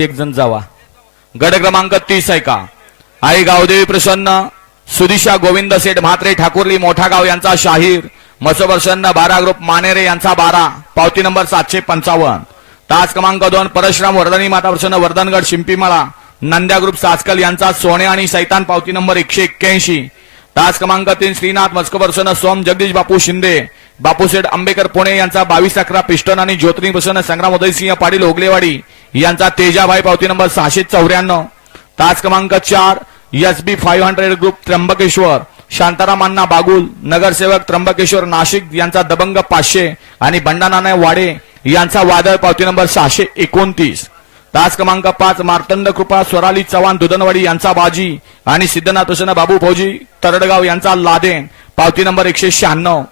एक जण जावा. गट क्रमांक 30 आहे का? आई गावदेवी प्रसन्न, सुदिशा गोविंद सेठ म्हात्रे ठाकुर्ली मोठा गाव यांचा शाहीर, मसोप्रसन्न 12 ग्रुप मानेरे यांचा 12, पावती नंबर 755. तास क्रमांक 2 परशुराम वर्धनी माता प्रसन्न वर्धनगड शिंपीमाळा, नंद्या ग्रुप सासकल यांचा सोने आणि सैतान, पावती नंबर 181. तास क्रमांक 3 श्रीनाथ मस्कोप्रसन्न सोम जगदीश बापू शिंदे, बापूसेठ आंबेकर पुणे यांचा 2211 पिस्टन आणि ज्योतिर्लिंग प्रसन्न संग्राम उदयसिंह पाटील ओगलेवाडी यांचा तेजाभाई, पावती नंबर 694. तास क्रमांक 4 SB 500 ग्रुप त्र्यंबकेश्वर, शांताराम अण्णा बागुल नगरसेवक त्र्यंबकेश्वर नाशिक यांचा दबंग 500 आणि बंडानाने वाडे यांचा वादळ, पावती नंबर 629. तास क्रमांक 5 मार्तंड कृपा स्वराली चव्हाण दुधनवाडी यांचा बाजी आणि सिद्धनाथ प्रसन्न बाबू फौजी तरडगाव यांचा लादेन, पावती नंबर 196.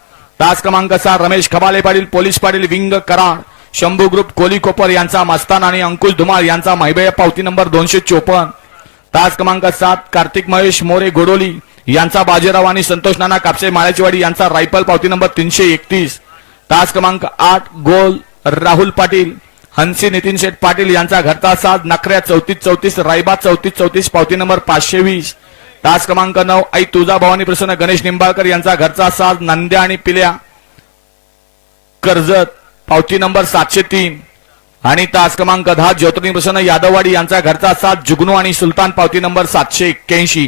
तास क्रमांक 6 रमेश खबाले पाटील पोलीस पाटील विंग कराड, शंभू ग्रुप कोली कोपर यांचा मस्तान आणि अंकुश धुमाळ यांचा महिबे, पावती नंबर 254. तास क्रमांक 7 कार्तिक महेश मोरे गोडोली यांचा बाजीराव आणि संतोष नाना कापसे माळेचीवाडी यांचा रायफल, पावती नंबर 331. तास क्रमांक 8 गोल राहुल पाटील हंसी नितीन शेठ पाटील यांचा घरचा साज नखऱ्या 3434 रायबा 3434, पावती नंबर 520. तास क्रमांक 9 आई तुळजा भवानी प्रसन्न गणेश निंबाळकर यांचा घरचा साज नंद्या आणि पिल्या कर्जत, पावती नंबर 703. आणि तास क्रमांक 10 ज्योतिर्लिंग प्रसन्न यादववाडी यांचा घरचा साज जुगनू आणि सुलतान, पावती नंबर 781.